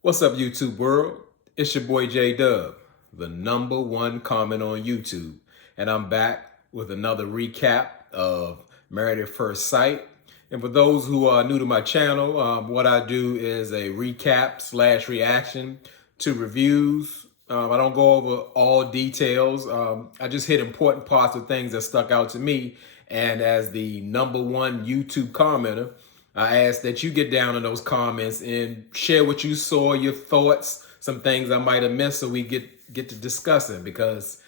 What's up, YouTube world? It's your boy J Dub, the number one comment on YouTube. And I'm back with another recap of Married at First Sight. And for those who are new to my channel, what I do is a recap slash reaction to reviews. I don't go over all details. I just hit important parts of things that stuck out to me. And as the number one YouTube commenter, I ask that you get down in those comments and share what you saw, your thoughts, some things I might have missed, so we get to discussing. Because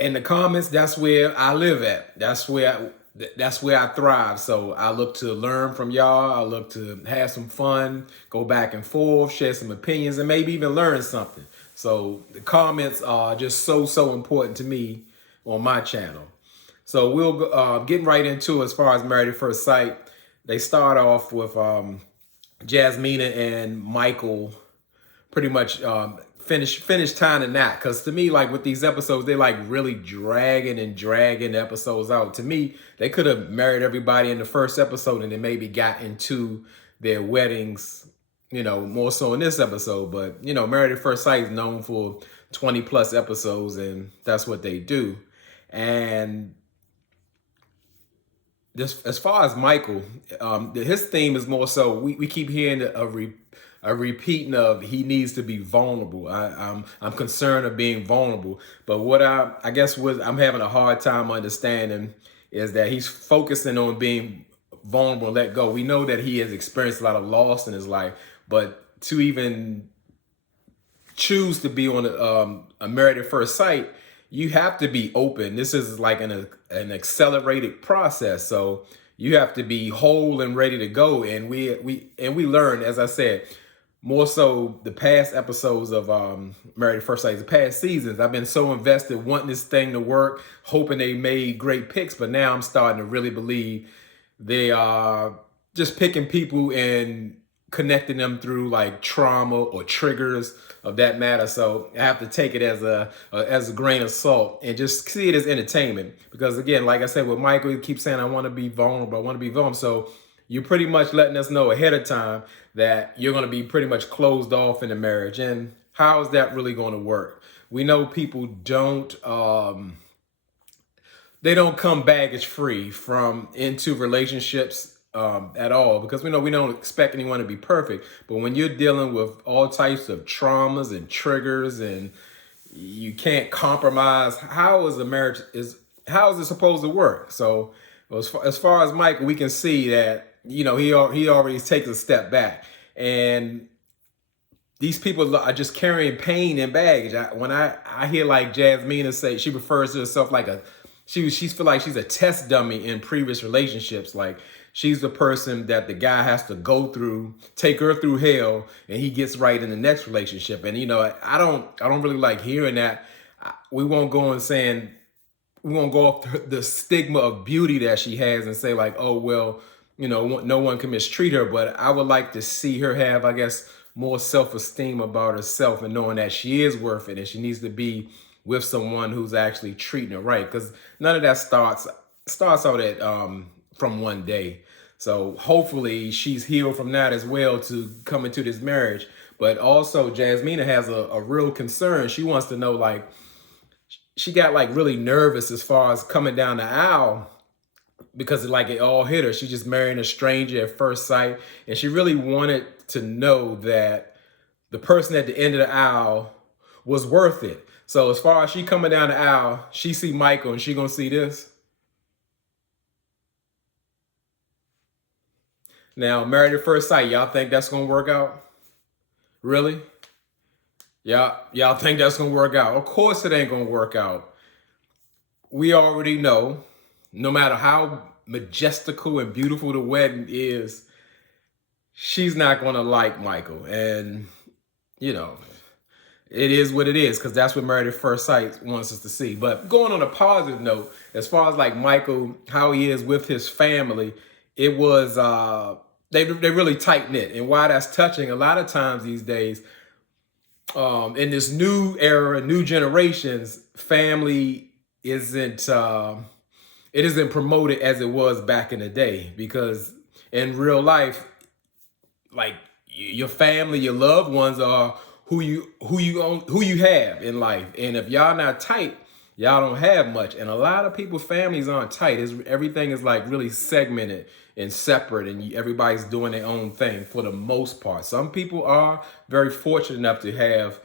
in the comments, that's where I live at. That's where I thrive. So I look to learn from y'all. I look to have some fun, go back and forth, share some opinions, and maybe even learn something. So the comments are just so important to me on my channel. So we'll getting right into as far as Married at First Sight. They start off with Jasmina and Michael pretty much finish tying the knot. Because to me, like with these episodes, they're like really dragging episodes out. To me, they could have married everybody in the first episode and then maybe got into their weddings, more so in this episode. But, Married at First Sight is known for 20 plus episodes, and that's what they do. And as far as Michael, his theme is more so we keep hearing a repeating of he needs to be vulnerable. I'm concerned of being vulnerable, but what I guess what I'm having a hard time understanding is that he's focusing on being vulnerable and let go. We know that he has experienced a lot of loss in his life, but to even choose to be on a Married at First Sight, you have to be open. This is like an accelerated process, so you have to be whole and ready to go. And we learn, as I said, more so the past episodes of Married at First Sight, the past seasons. I've been so invested wanting this thing to work, hoping they made great picks, but now I'm starting to really believe they are just picking people and connecting them through like trauma or triggers of that matter. So I have to take it as a grain of salt and just see it as entertainment. Because again, like I said, with Michael, he keeps saying, I want to be vulnerable. I want to be vulnerable. So you're pretty much letting us know ahead of time that you're going to be pretty much closed off in the marriage. And how is that really going to work? We know people they don't come baggage free from into relationships at all, because we know we don't expect anyone to be perfect. But when you're dealing with all types of traumas and triggers and you can't compromise, how is it supposed to work? So as far as Michael, we can see that he already takes a step back, and these people are just carrying pain and baggage. When I hear like Jasmina say, she refers to herself like she's feel like she's a test dummy in previous relationships. Like she's the person that the guy has to go through, take her through hell, and he gets right in the next relationship. And I don't really like hearing that. We won't go on saying, we won't go off the stigma of beauty that she has and say like, oh well, no one can mistreat her. But I would like to see her have, I guess, more self-esteem about herself and knowing that she is worth it and she needs to be with someone who's actually treating her right. Because none of that starts out at from one day. So hopefully she's healed from that as well to come into this marriage. But also Jasmina has a real concern. She wants to know, like, she got like really nervous as far as coming down the aisle because like it all hit her. She just marrying a stranger at first sight. And she really wanted to know that the person at the end of the aisle was worth it. So as far as she coming down the aisle, she see Michael and she gonna see this. Now, Married at First Sight, y'all think that's gonna work out? Really? Y'all think that's gonna work out? Of course it ain't gonna work out. We already know, no matter how majestical and beautiful the wedding is, she's not gonna like Michael. And it is what it is, because that's what Married at First Sight wants us to see. But going on a positive note, as far as like Michael, how he is with his family, it was they really tight knit. And why that's touching, a lot of times these days, in this new era, new generations, family isn't it isn't promoted as it was back in the day. Because in real life, like, your family, your loved ones are who you have in life. And if y'all not tight, y'all don't have much. And a lot of people, families aren't tight. Everything is like really segmented and separate, and everybody's doing their own thing for the most part. Some people are very fortunate enough to have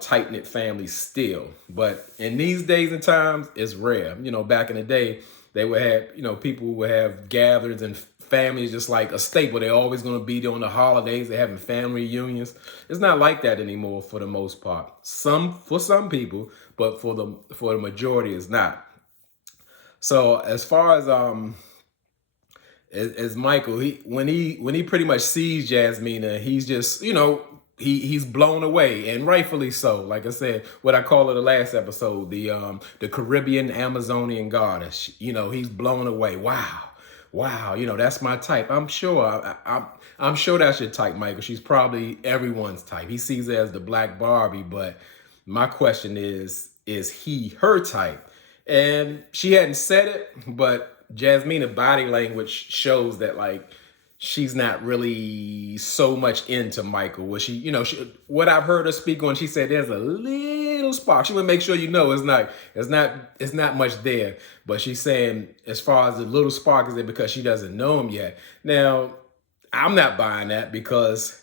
tight knit families still, but in these days and times, it's rare. Back in the day, they would have, people would have gatherings and families just like a staple. They're always going to be there on the holidays. They're having family reunions. It's not like that anymore for the most part. For some people, but for the majority, it's not. So as far as Michael, when he pretty much sees Jasmina, he's just, he's blown away, and rightfully so. Like I said, what I call it the last episode, the Caribbean Amazonian goddess. He's blown away. Wow, that's my type. I'm sure. I'm sure that's your type, Michael. She's probably everyone's type. He sees her as the Black Barbie, but my question is he her type? And she hadn't said it, but Jasmina's body language shows that like she's not really so much into Michael. What I've heard her speak on, she said there's a little spark. She would make sure it's not much there. But she's saying as far as the little spark is there because she doesn't know him yet. Now, I'm not buying that because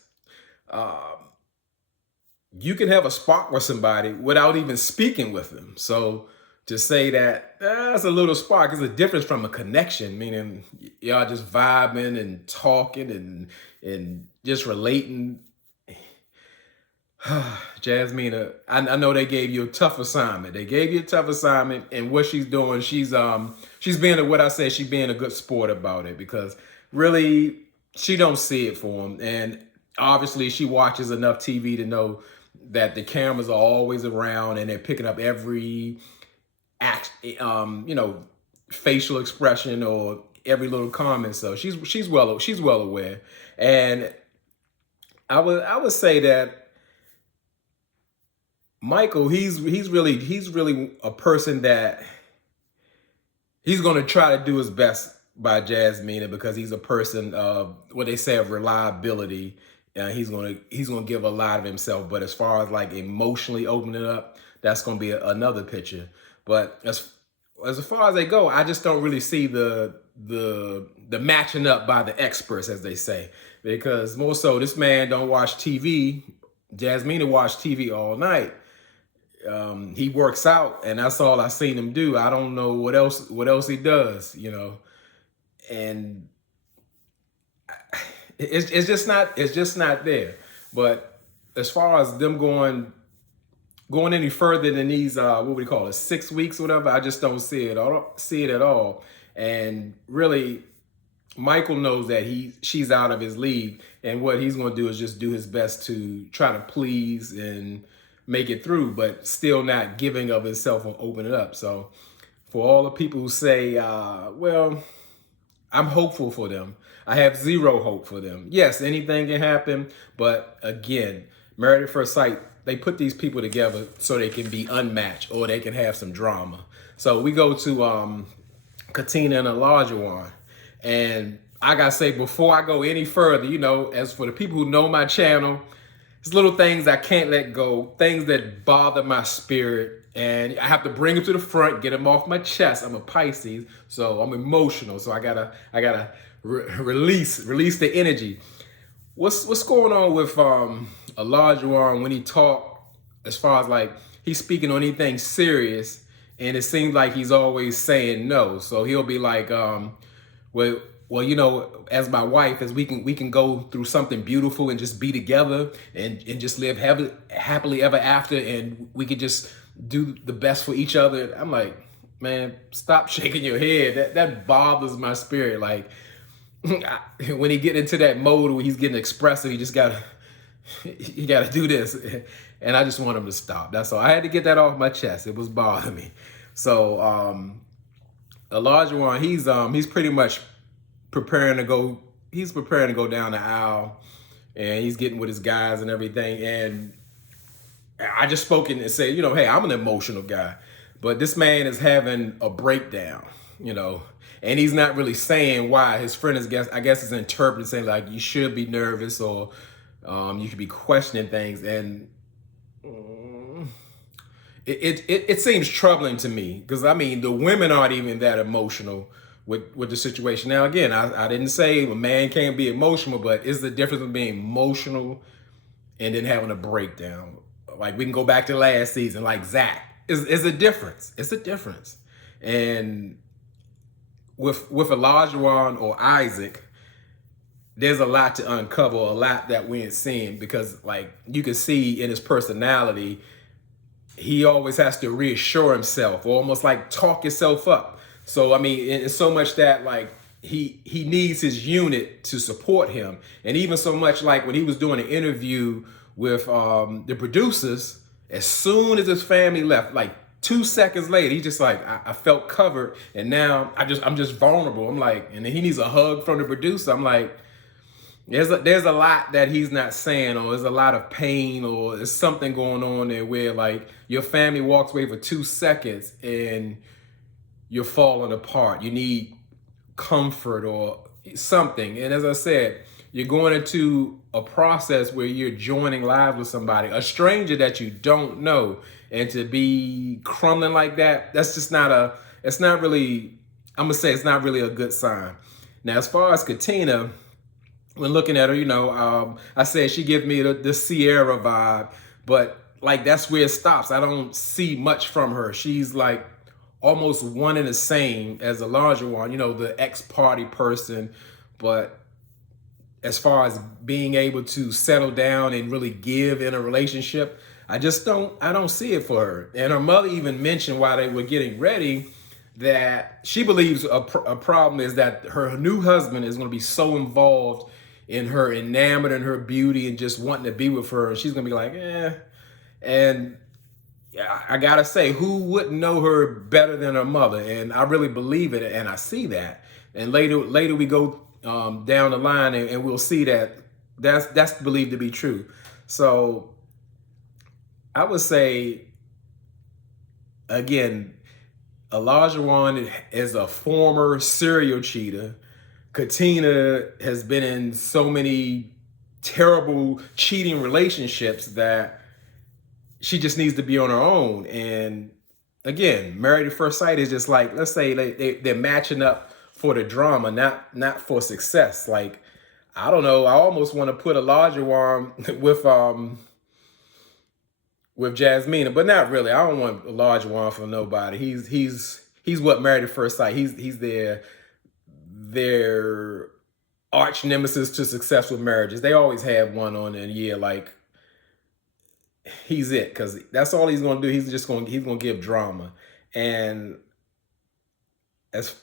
you can have a spark with somebody without even speaking with them. So to say that that's a little spark is a difference from a connection, meaning y'all just vibing and talking and just relating. Jasmina, I know they gave you a tough assignment. And what she's doing, she's being what I said, she's being a good sport about it, because really she don't see it for him. And obviously she watches enough TV to know that the cameras are always around and they're picking up every facial expression or every little comment. So she's well aware. And I would say that Michael, he's really a person that he's going to try to do his best by Jasmina, because he's a person of what they say of reliability. He's gonna give a lot of himself, but as far as like emotionally opening up, that's gonna be another picture. But as far as they go, I just don't really see the matching up by the experts, as they say, because more so this man don't watch TV. Jasmina watch TV all night. He works out, and that's all I seen him do. I don't know what else he does, and it's just not there. But as far as them going any further than these what would you call it, 6 weeks or whatever, I just don't see it at all. And really, Michael knows that she's out of his league, and what he's going to do is just do his best to try to please and make it through, but still not giving of himself and opening up. So for all the people who say, well, I'm hopeful for them, I have zero hope for them. Yes, anything can happen, but again, Married at First Sight, they put these people together so they can be unmatched or they can have some drama. So we go to Katina and Olajuwon, and I gotta say, before I go any further, as for the people who know my channel, it's little things I can't let go, things that bother my spirit, and I have to bring them to the front, get them off my chest. I'm a Pisces, so I'm emotional, so I gotta release the energy. What's going on with Olajuwon when he talk, as far as like he's speaking on anything serious, and it seems like he's always saying no. So he'll be like, well, as my wife, as we can go through something beautiful and just be together and just live happily ever after, and we could just do the best for each other. I'm like, man, stop shaking your head. That bothers my spirit. Like, when he get into that mode where he's getting expressive, you gotta do this, and I just want him to stop. That's all. I had to get that off my chest. It was bothering me. So Olajuwon, he's pretty much preparing to go. He's preparing to go down the aisle, and he's getting with his guys and everything. And I just spoke in and said, hey, I'm an emotional guy, but this man is having a breakdown, and he's not really saying why. His friend is, I guess is interpreting, saying like, you should be nervous, or You could be questioning things, and it seems troubling to me because I mean the women aren't even that emotional with the situation. Now again, I didn't say a man can't be emotional, but it's the difference between being emotional and then having a breakdown. Like we can go back to last season, like Zach. Is a difference. It's a difference. And with Elijah or Isaac, there's a lot to uncover, a lot that we ain't seeing because like you can see in his personality, he always has to reassure himself or almost like talk himself up. So I mean, it's so much that like he needs his unit to support him, and even so much like when he was doing an interview with the producers, as soon as his family left, like 2 seconds later, he just like I felt covered, and now I'm just vulnerable. I'm like, and then he needs a hug from the producer. I'm like, there's a lot that he's not saying, or there's a lot of pain, or there's something going on there where like your family walks away for 2 seconds and you're falling apart. You need comfort or something. And as I said, you're going into a process where you're joining lives with somebody, a stranger that you don't know, and to be crumbling like that, that's just not a, it's not really, I'm gonna say it's not really a good sign. Now, as far as Katina, when looking at her, I said she gives me the Sierra vibe, but like that's where it stops. I don't see much from her. She's like almost one and the same as the larger one, the ex-party person. But as far as being able to settle down and really give in a relationship, I don't see it for her. And her mother even mentioned while they were getting ready that she believes a problem is that her new husband is going to be so involved in her, enamored in her beauty and just wanting to be with her. And she's going to be like, eh. And yeah, I got to say, who wouldn't know her better than her mother? And I really believe it. And I see that. And later we go down the line and we'll see that that's believed to be true. So I would say, again, Elijah is a former serial cheater. Katina has been in so many terrible cheating relationships that she just needs to be on her own. And again, Married at First Sight is just like, let's say they're matching up for the drama, not for success. Like, I don't know, I almost want to put Elijah with Jasmine, but not really. I don't want Elijah for nobody. He's what Married at First Sight. He's their arch nemesis to successful marriages. They always have one on in a year. Like he's it because that's all he's gonna do. He's gonna give drama. And as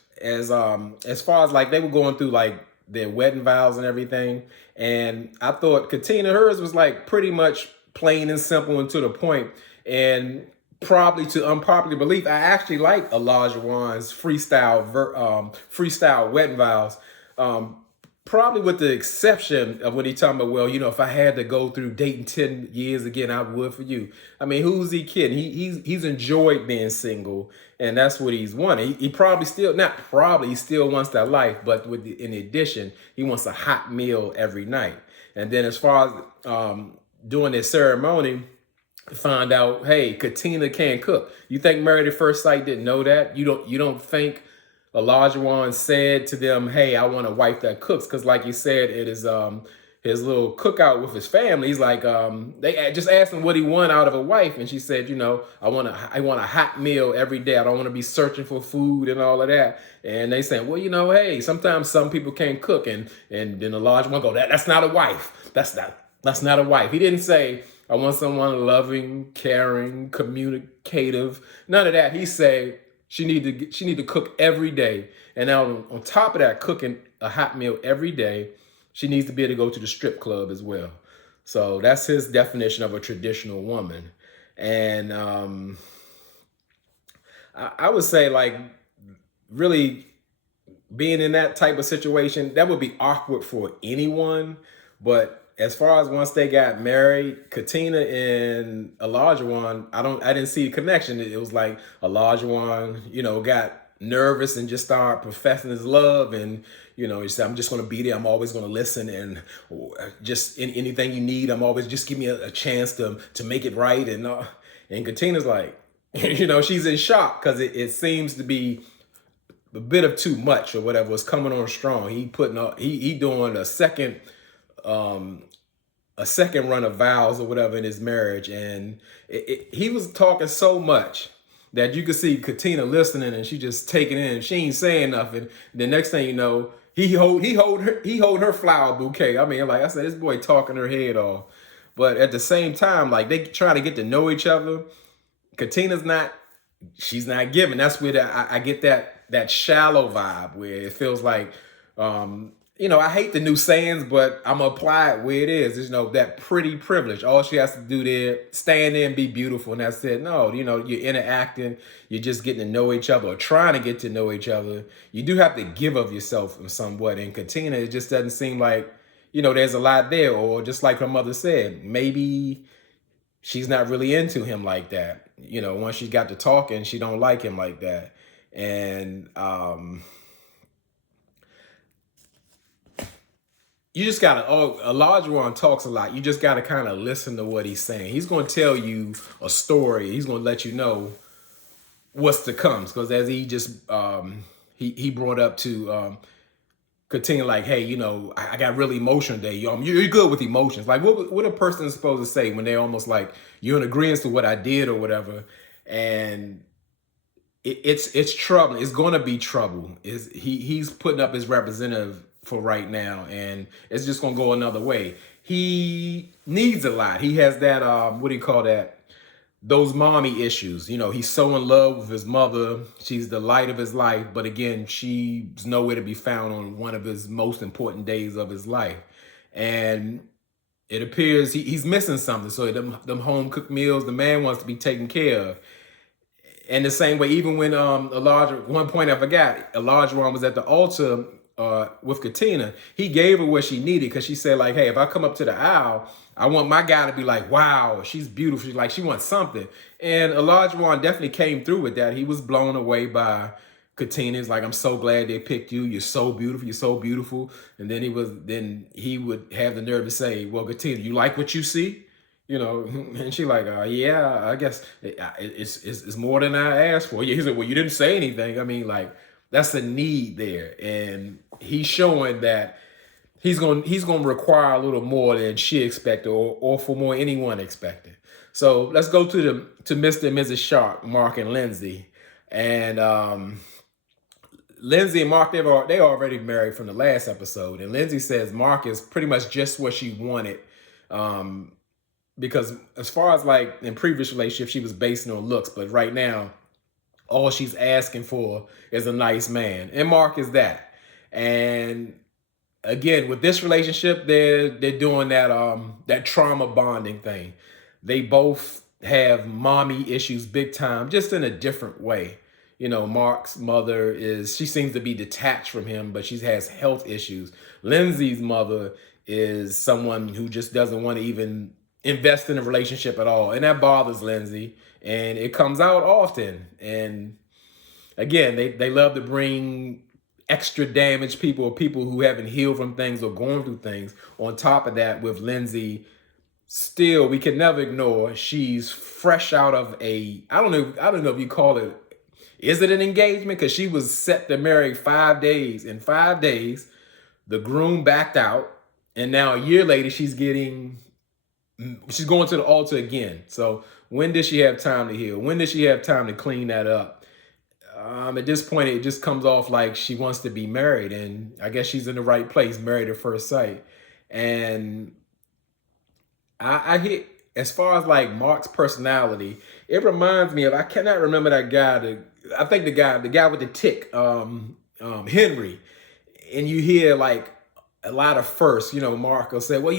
far as like they were going through like their wedding vows and everything, and I thought Katina hers was like pretty much plain and simple and to the point. And probably to unpopular belief, I actually like Elijah Wan's freestyle wedding vows. Probably with the exception of when he talking about, well, if I had to go through dating 10 years again, I would for you. I mean, who's he kidding? He's enjoyed being single, and that's what he's wanted. He probably still, not probably, he still wants that life, but in addition, he wants a hot meal every night. And then as far as doing this ceremony, find out, hey, Katina can't cook. You think Married at First Sight didn't know that? You don't think Elijah said to them, hey, I want a wife that cooks? Because like you said, it is his little cookout with his family. He's like, they just asked him what he want out of a wife, and she said, I want a hot meal every day. I don't want to be searching for food and all of that. And they saying, well, hey, sometimes some people can't cook, and then Elijah go, that's not a wife. That's not a wife. He didn't say, I want someone loving, caring, communicative. None of that. He said she need to cook every day. And now on top of that, cooking a hot meal every day, she needs to be able to go to the strip club as well. So that's his definition of a traditional woman. And I would say, like, really being in that type of situation, that would be awkward for anyone. But as far as once they got married, Katina and Elijah I didn't see the connection. It was like Elijah got nervous and just start professing his love, and he said, I'm just going to be there, I'm always going to listen, and just anything you need, I'm always, just give me a chance to make it right. And Katina's like, she's in shock because it seems to be a bit of too much or whatever was coming on strong. He putting up, he doing um a second run of vows or whatever in his marriage, and he was talking so much that you could see Katina listening, and she just taking it in. She ain't saying nothing. The next thing you know, he hold her flower bouquet. I mean, like I said, this boy talking her head off. But at the same time, like they trying to get to know each other. Katina's not, she's not giving. That's where I get that shallow vibe where it feels like, I hate the new sayings, but I'm gonna apply it where it is. That pretty privilege. All she has to do there, stand there and be beautiful, and that's it. No, you're interacting, you're just getting to know each other or trying to get to know each other. You do have to give of yourself in somewhat. And Katina, it just doesn't seem like, there's a lot there, or just like her mother said, maybe she's not really into him like that. Once she got to talking, she don't like him like that. And you just gotta, a large one talks a lot. You just gotta kind of listen to what he's saying. He's gonna tell you a story. He's gonna let you know what's to come. Because as he just he brought up to Katina, like, hey, I got really emotional today. You're good with emotions. Like, what a person is supposed to say when they're almost like, you're in agreement to what I did or whatever. And it's trouble. It's going to be trouble. He's putting up his representative for right now, and it's just going to go another way. He needs a lot. He has that what do you call that? Those mommy issues. He's so in love with his mother. She's the light of his life, but again, she's nowhere to be found on one of his most important days of his life. And it appears he's missing something. So them home cooked meals, the man wants to be taken care of. And the same way, even when one point I forgot, Elijah was at the altar with Katina, he gave her what she needed, because she said, like, hey, if I come up to the aisle, I want my guy to be like, wow, she's beautiful. She's like, she wants something. And Elijah definitely came through with that. He was blown away by Katina. He's like, I'm so glad they picked you. You're so beautiful. You're so beautiful. And then he would have the nerve to say, well, Katina, you like what you see? And she like, yeah, I guess it's more than I asked for. Yeah, he said, well, you didn't say anything. I mean, like, that's a need there, and he's showing that he's gonna require a little more than she expected, or for more anyone expected. So let's go to Mr. and Mrs. Sharp, Mark and Lindsay, and Lindsay and Mark, they already married from the last episode, and Lindsay says Mark is pretty much just what she wanted. Because as far as like in previous relationships, she was basing on looks, but right now, all she's asking for is a nice man, and Mark is that. And again, with this relationship, they're doing that trauma bonding thing. They both have mommy issues big time, just in a different way. Mark's mother she seems to be detached from him, but she has health issues. Lindsay's mother is someone who just doesn't want to even invest in a relationship at all. And that bothers Lindsay. And it comes out often. And again, they love to bring extra damaged people, or people who haven't healed from things or going through things. On top of that, with Lindsay, still, we can never ignore, she's fresh out of I don't know if you call it, is it an engagement? Because she was set to marry 5 days. In 5 days, the groom backed out. And now a year later, she's going to the altar again. So when does she have time to heal? When does she have time to clean that up? At this point, it just comes off like she wants to be married, and I guess she's in the right place, married at first sight. And I hit, as far as like Mark's personality, it reminds me of, I cannot remember that guy. I think the guy with the tick, Henry. And you hear like a lot of firsts. Mark will say, well,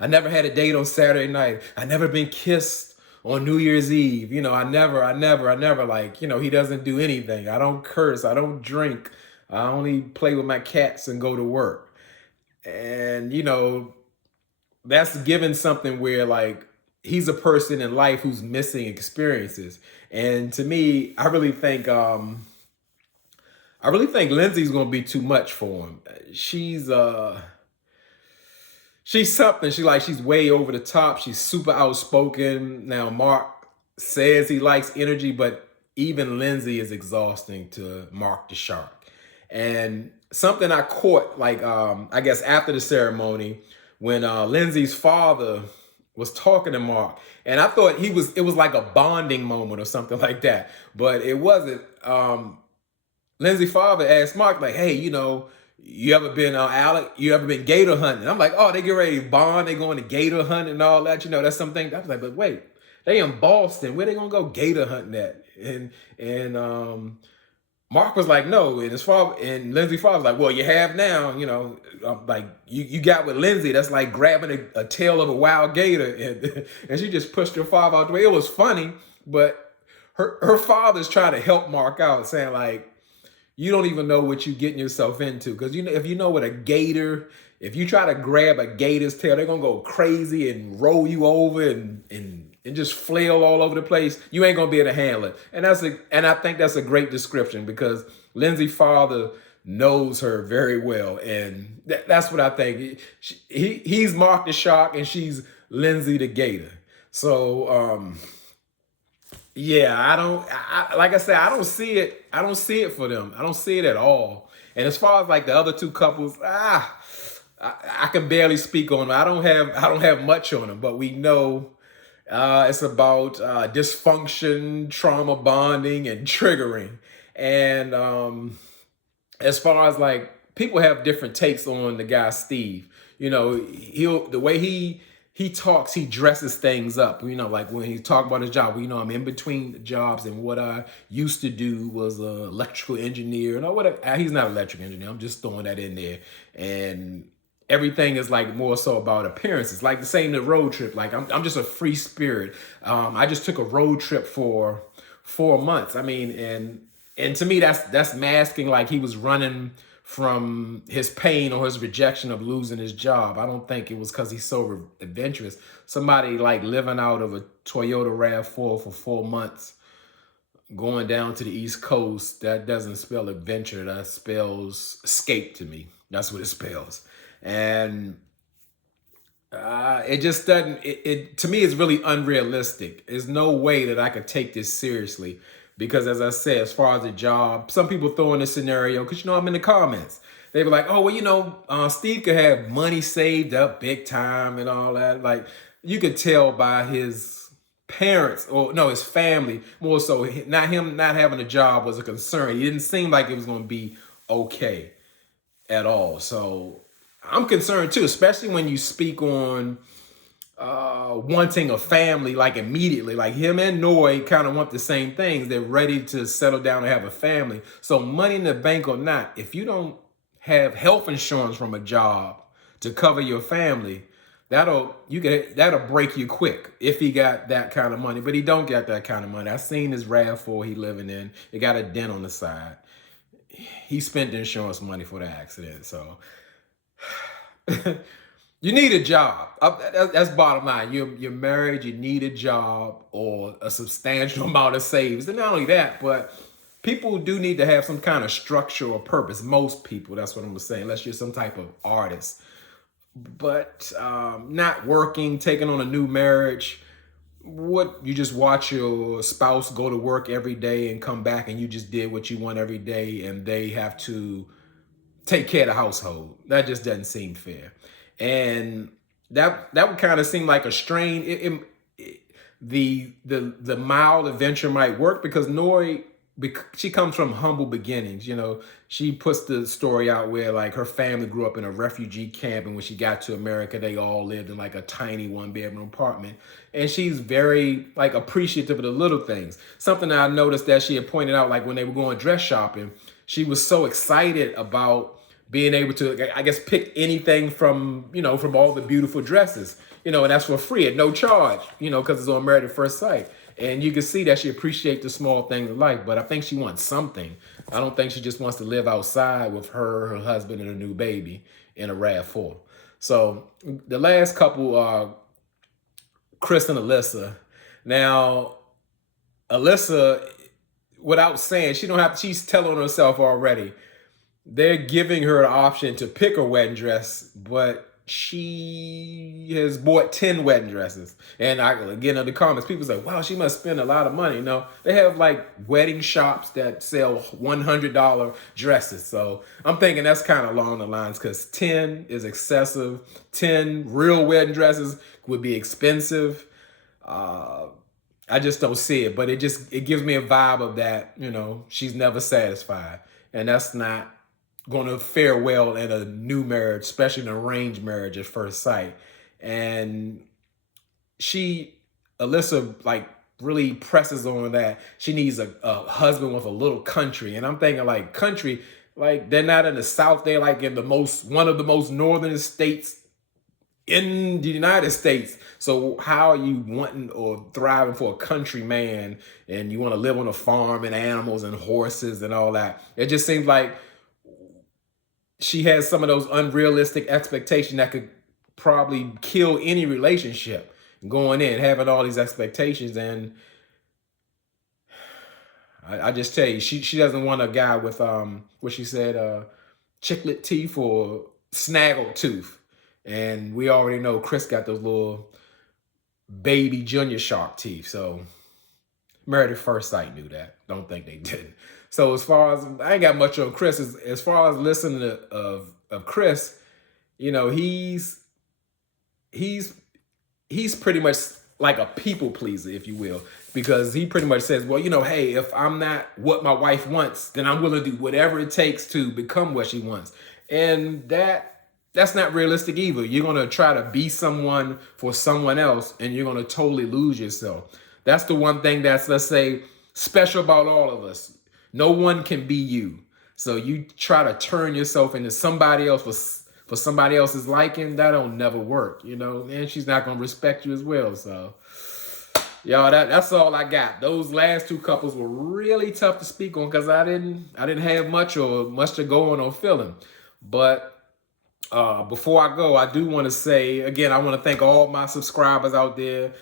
I never had a date on Saturday night. I never been kissed on New Year's Eve. I never, like, he doesn't do anything. I don't curse. I don't drink. I only play with my cats and go to work. And, that's given something where, like, he's a person in life who's missing experiences. And to me, I really think I really think Lindsay's gonna be too much for him. She's she's something. She's way over the top. She's super outspoken. Now Mark says he likes energy, but even Lindsay is exhausting to Mark the Shark. And something I caught, like I guess after the ceremony, when Lindsay's father was talking to Mark, and I thought it was like a bonding moment or something like that, but it wasn't. Lindsay father asked Mark, like, hey, you ever been Alec? You ever been gator hunting? I'm like, oh, they get ready to bond. They going to gator hunting and all that. That's something. I was like, but wait, they in Boston. Where they gonna go gator hunting at? And Mark was like, no. And his father and Lindsay father was like, well, you have now. Like you got with Lindsay. That's like grabbing a tail of a wild gator, and she just pushed her father out the way. It was funny, but her father's trying to help Mark out, saying like, you don't even know what you're getting yourself into. Because if you know what a gator, if you try to grab a gator's tail, they're gonna go crazy and roll you over and just flail all over the place. You ain't gonna be able to handle it. And I think that's a great description, because Lindsay's father knows her very well, and that's what I think. He's Mark the Shark, and she's Lindsay the Gator. So yeah, like I said, I don't see it. I don't see it for them. I don't see it at all. And as far as like the other two couples, I can barely speak on them. I don't have much on them, but we know it's about dysfunction, trauma bonding, and triggering. And as far as like, people have different takes on the guy Steve. The way he talks, he dresses things up. Like when he's talking about his job, I'm in between jobs, and what I used to do was an electrical engineer. And whatever. He's not an electrical engineer. I'm just throwing that in there. And everything is like more so about appearances. Like the same the road trip. Like I'm just a free spirit. I just took a road trip for 4 months. I mean, and to me, that's masking like he was running from his pain or his rejection of losing his job. I don't think it was because he's so adventurous. Somebody like living out of a Toyota RAV4 for 4 months, going down to the East Coast, that doesn't spell adventure. That spells escape to me. That's what it spells. And it just doesn't, to me, it's really unrealistic. There's no way that I could take this seriously. Because as I said, as far as the job, some people throw in this scenario, because I'm in the comments. They were like, oh, well, Steve could have money saved up big time and all that. Like, you could tell by his parents, or no, his family, more so, him not having a job was a concern. He didn't seem like it was going to be okay at all. So I'm concerned too, especially when you speak on wanting a family like immediately. Like him and Noy kind of want the same things. They're ready to settle down and have a family. So money in the bank or not, if you don't have health insurance from a job to cover your family, that'll break you quick if he got that kind of money. But he don't get that kind of money. I seen his RAV4 he living in. It got a dent on the side. He spent the insurance money for the accident. So you need a job. That's bottom line. You're married, you need a job or a substantial amount of savings. And not only that, but people do need to have some kind of structure or purpose. Most people, that's what I'm gonna say, unless you're some type of artist. But not working, taking on a new marriage, you just watch your spouse go to work every day and come back, and you just did what you want every day, and they have to take care of the household. That just doesn't seem fair. And that would kind of seem like a strain. The mild adventure might work, because she comes from humble beginnings. She puts the story out where like her family grew up in a refugee camp, and when she got to America, they all lived in like a tiny 1-bedroom apartment. And she's very like appreciative of the little things. Something that I noticed that she had pointed out, like when they were going dress shopping, she was so excited about being able to, I guess, pick anything from all the beautiful dresses, and that's for free at no charge, because it's on Married at First Sight. And you can see that she appreciates the small things in life, but I think she wants something. I don't think she just wants to live outside with her husband, and a new baby in a RAV4. So the last couple are Chris and Alyssa. Now, Alyssa, without saying, she don't have, she's telling herself already. They're giving her an option to pick a wedding dress, but she has bought 10 wedding dresses. And I again in the comments, people say, wow, she must spend a lot of money. No, they have like wedding shops that sell $100 dresses. So I'm thinking that's kind of along the lines, because 10 is excessive. 10 real wedding dresses would be expensive. I just don't see it, but it gives me a vibe of that, she's never satisfied. And that's not going to fare well in a new marriage, especially an arranged marriage at first sight. And Alyssa, like, really presses on that she needs a husband with a little country. And I'm thinking, like, country, like, they're not in the South, they're like in one of the most northern states in the United States. So how are you wanting or thriving for a country man, and you want to live on a farm and animals and horses and all that? It just seems like she has some of those unrealistic expectations that could probably kill any relationship, going in, having all these expectations. And I just tell you, she doesn't want a guy with, what she said, chiclet teeth or snaggle tooth. And we already know Chris got those little baby junior shark teeth. So Married at First Sight knew that. Don't think they didn't. So as far as, I ain't got much on Chris. As far as listening of Chris, he's pretty much like a people pleaser, if you will, because he pretty much says, well, hey, if I'm not what my wife wants, then I'm willing to do whatever it takes to become what she wants. And that's not realistic either. You're going to try to be someone for someone else, and you're going to totally lose yourself. That's the one thing that's, let's say, special about all of us. No one can be you. So you try to turn yourself into somebody else for somebody else's liking, that'll never work, and she's not going to respect you as well. So, y'all, that's all I got. Those last two couples were really tough to speak on, because I didn't have much to go on or feeling. But before I go, I do want to say, again, I want to thank all my subscribers out there.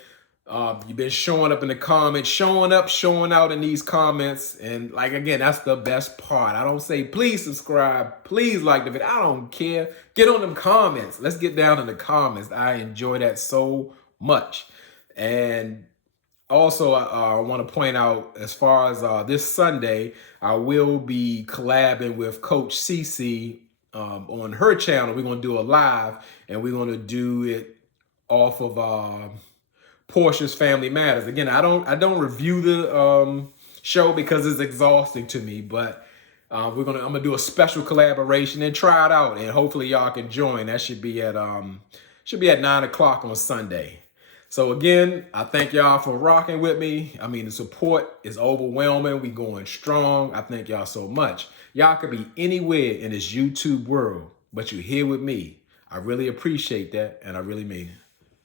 You've been showing up in the comments, showing out in these comments. And like, again, that's the best part. I don't say, please subscribe, please like the video. I don't care. Get on them comments. Let's get down in the comments. I enjoy that so much. And also, I want to point out, as far as this Sunday, I will be collabing with Coach Cece on her channel. We're going to do a live, and we're going to do it off of Portia's Family Matters. Again, I don't review the show because it's exhausting to me, but I'm gonna do a special collaboration and try it out, and hopefully y'all can join. That should be at 9 o'clock on Sunday. So again, I thank y'all for rocking with me. I mean, the support is overwhelming. We going strong. I thank y'all so much. Y'all could be anywhere in this YouTube world, but you're here with me. I really appreciate that, and I really mean it.